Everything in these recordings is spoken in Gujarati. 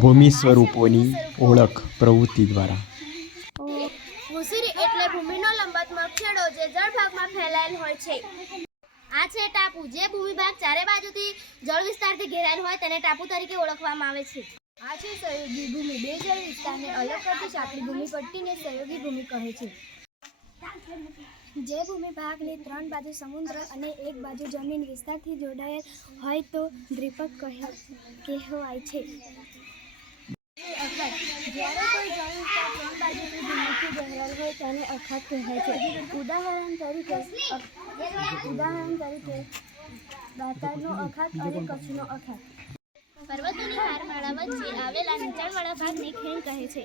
ભૂમિ સ્વરૂપોની ઓળખ પ્રવૃત્તિ દ્વારા. ભૂસરી એટલે ભૂમિનો લંબાત્મક છેડો જે જળભાગમાં ફેલાયેલ હોય છે. આ છે ટાપુ. જે ભૂમિભાગ ચારે બાજુથી જળ વિસ્તારથી ઘેરાયેલ હોય તેને ટાપુ તરીકે ઓળખવામાં આવે છે. આ છે સહયોગી ભૂમિ. બે જળ વિસ્તારને અલગ કરતી સાંકડી ભૂમિ પટ્ટીને સહયોગી ભૂમિ કહે છે. જે ભૂમિભાગની 3 બાજુ સમુદ્ર અને એક બાજુ જમીન વિસ્તારથી જોડાયેલ હોય તો દ્વીપક કહેવાય છે. અખાત. જ્યારે કોઈ જળ વિસ્તાર 3 બાજુથી ભૂમિથી ઘેરાયેલ હોય તેને અખાત કહેવાય છે. ઉદાહરણ તરીકે દાતારનો અખાત અને કચ્છનો અખાત. પર્વતોની હારમાળા વચ્ચે આવેલા નીચાણવાળા ભાગને ખીણ કહે છે.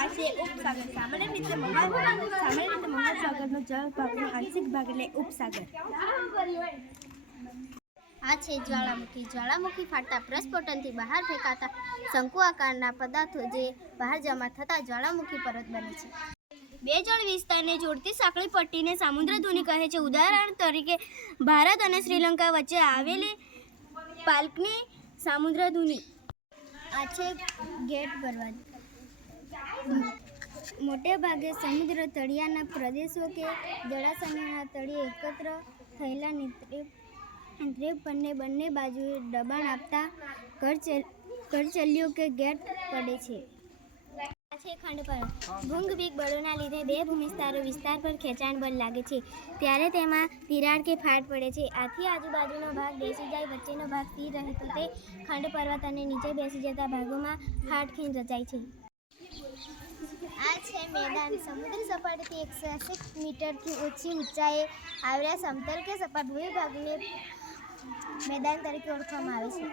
આ છે ઉપસાગર. સામાન્ય રીતે મહાસાગરનો જળ ભાગનો આંશિક ભાગ એટલે ઉપસાગર. આ છે જ્વાળામુખી. જ્વાળામુખી ફાટતા પ્રસ્ફોટનથી બહાર ફેંકાતા શંકુ આકારના પદાર્થો જે બહાર જમા થતા જ્વાળામુખી પર્વત બને છે. બે જળ વિસ્તારને જોડતી સાંકડી પટ્ટીને સામુદ્રધુની કહે છે. ઉદાહરણ તરીકે ભારત અને શ્રીલંકા વચ્ચે આવેલી પાલ્કની સામુદ્રધુની. આ છે ગેટ દરવાજો. મોટે ભાગે સમુદ્ર તળિયાના પ્રદેશો કે જળાશયોના તળિયે એકત્ર થયેલા નિક્ષેપ બંને બાજુએ દબાણ આપતા કરચલીઓ કે ગેટ પડે છે. આ છે ખંડ પર્વત. ભૂંગભીગ બળોના લીધે બે ભૂમિસ્તારો વિસ્તાર પર ખેંચાણ બળ લાગે છે ત્યારે તેમાં તિરાડ કે ફાટ પડે છે. આથી આજુબાજુનો ભાગ બેસી જાય, વચ્ચેનો ભાગ સ્થિર રહે તો તે ખંડ પર્વત અને નીચે બેસી જતા ભાગોમાં ફાટખીણ રચાય છે. આ છે મેદાન. સમુદ્ર સપાટીથી 180 મીટરથી ઓછી ઊંચાઈએ આવેલા સમતલ કે સપાટ ભૂમિભાગને મેદાન તરીકે ઓળખવામાં આવે છે.